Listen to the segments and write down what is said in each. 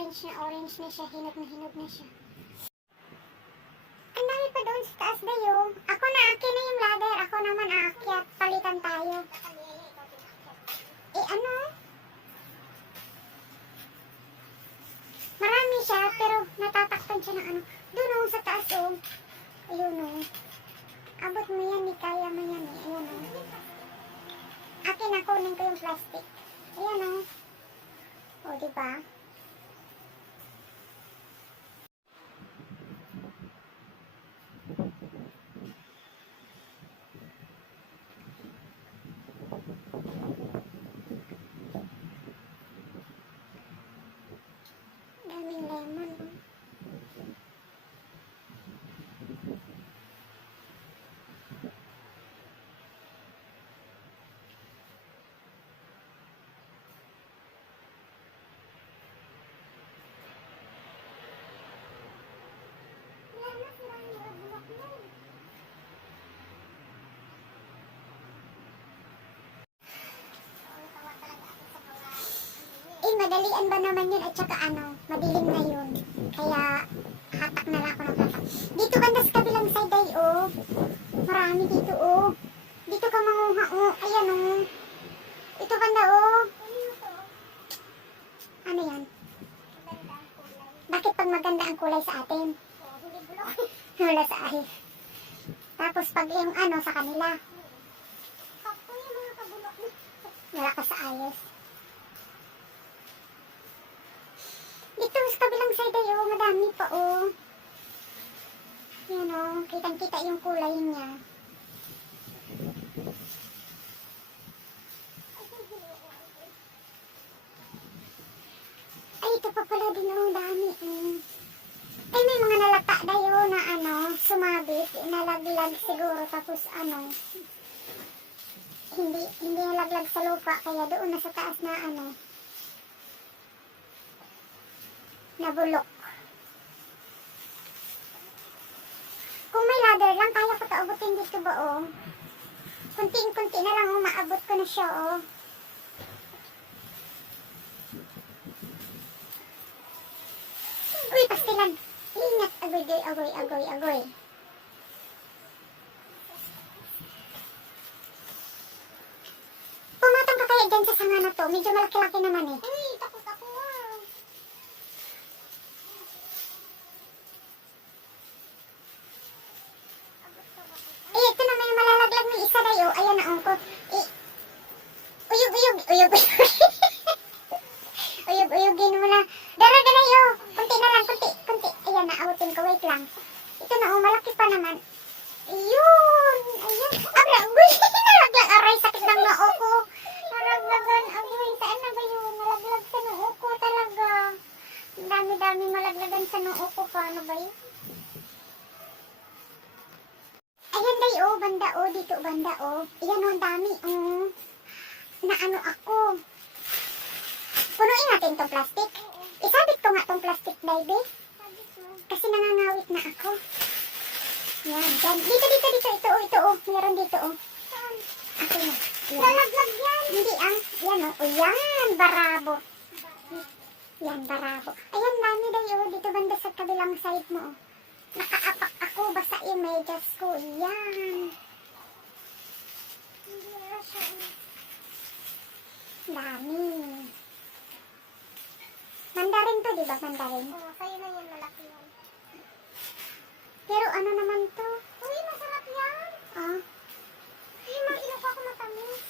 orange na siya, hinog na siya. Ang dami pa doon sa taas dayo. Ako na, akin na yung ladder. Ako naman aakyat. Palitan tayo. Ano? Marami siya, pero natatakpan siya ng ano. Doon o, sa taas o. Ayun o. Abot mo yan, di kaya mo yan eh. Ayun o. Akin na, kunin ko yung plastic. Ayan o. O, diba? Daming lemon o. Madalian ba naman yun at saka ano, madilim na yun. Kaya hatak na lang ako ng hatak. Dito banda sa kabilang side ay oh. Marami dito oh. Dito ka manguha oh. Ayan oh. Ito banda oh. Ano yan? Bakit pag maganda ang kulay sa atin? Wala sa ahin. Tapos pag yung ano sa kanila. Wala ka sa ayos. Dito sa kabilang side ay oh, madami pa oh. Yan oh, kitang-kita yung kulay niya. Ay, ito pa pala din oh, dami eh. Ay, may mga nalata dayo na ano, sumabit, nalaglag siguro tapos ano, hindi nalaglag sa lupa, kaya doon na sa taas na ano, nabulok. Kung may ladder lang, kaya ko taabutin dito ba oh. Kunting-kunti na lang oh, maabot ko na siya oh. Uy, pastilan. Ingat, agoy. Pumatang ka kaya dyan sa sanga na to. Medyo malaki-laki naman eh. Uy, takot ako ah. Ito na may malalaglag ng isa dayo. Ayan na ko. Uyog. Uyog-uyogin mo na. Dara yo. Kunti na lang, kunti. Ayan na, abutin ko. Wait lang. Ito na, malaki pa naman. Ayun. Abra, uy, nalaglag. Aray, sakit ng noo ko. Nalaglagan, agoy. Saan na ba yun? Nalaglag sa noo ko talaga. Dami-dami malaglagan sa noo ko. Paano ba yun? Ayan dayo, banda o. Dito banda o. Ayan o, ang dami o. Na ano ako. Punuin natin itong plastic. Isabit ko nga itong plastic, baby. Kasi nangangawit na ako. Yan, dyan. Dito. Ito o. Meron dito o. Ako na. Nalaglag yan. Hindi ang. Yan o. Yan, barabo. Yan, barabo. Ayan, dami dayo. Dito banda sa kabilang side mo o. Nakaapak ako. Basa yung medyas ko. Yan. Dami. Mandarin to, di ba? Mandarin. Oo, sa'yo na yan, malaki yan. Pero ano naman to? Uy, masarap yan. Ah. Ay, mag-ilok ako matamis.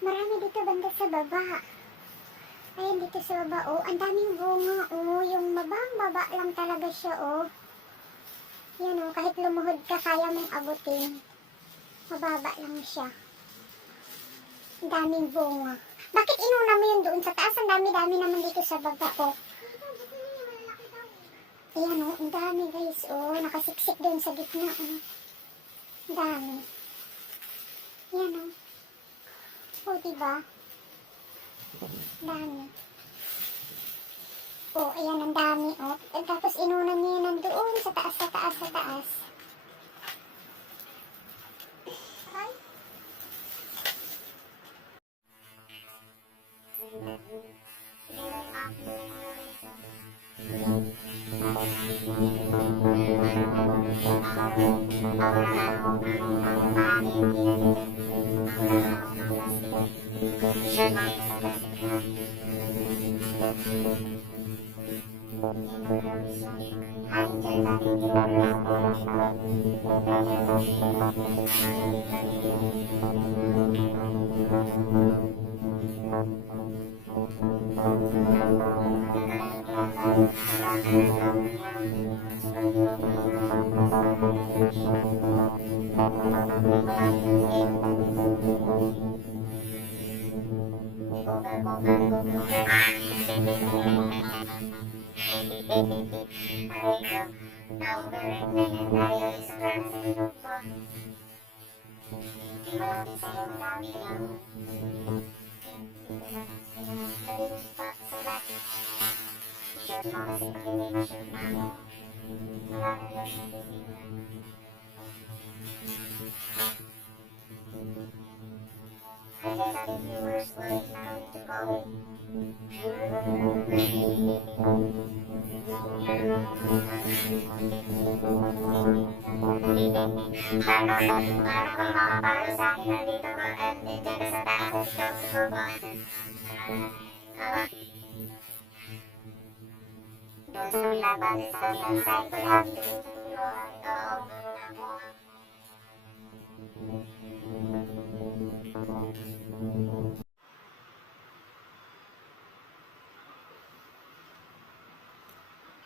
Marami dito banda sa baba. Ayan, dito sa baba, oh. Ang daming bunga, oh. Yung mabang-baba lang talaga siya, oh. Yan, oh. Kahit lumuhod ka, kaya mong abutin. Mababa lang siya. Ang daming bunga. Bakit inuna mo yun doon sa taas? Ang dami-dami naman dito sa baba, oh. Ayan, oh. Ang dami, guys, oh. Nakasiksik doon sa gitna, oh. Ang dami. Ayan, oh. Oh, diba? Dami. Oh, ayan, ang dami, oh. At tapos inunan niya yun nandoon sa taas. Ay.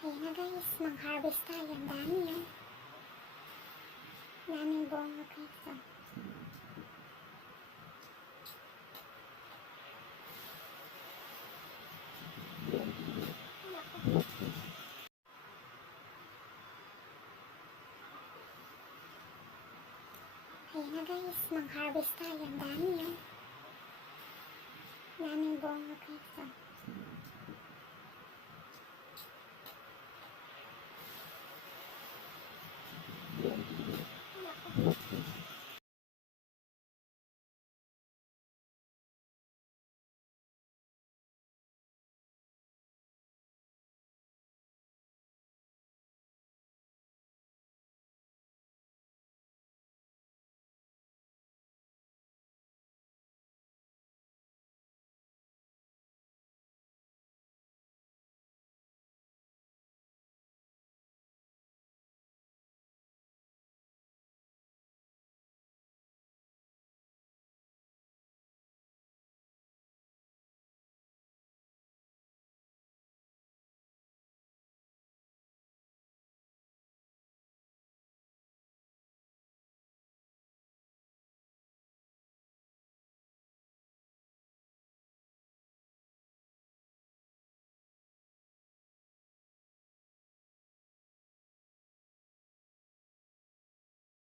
Ayan na guys, mang-harvest tayo. Ang dami yan. Daming bunga guys. Oh. Ayan na guys, mang-harvest tayo. Ang dami yan. Daming bunga guys. Oh.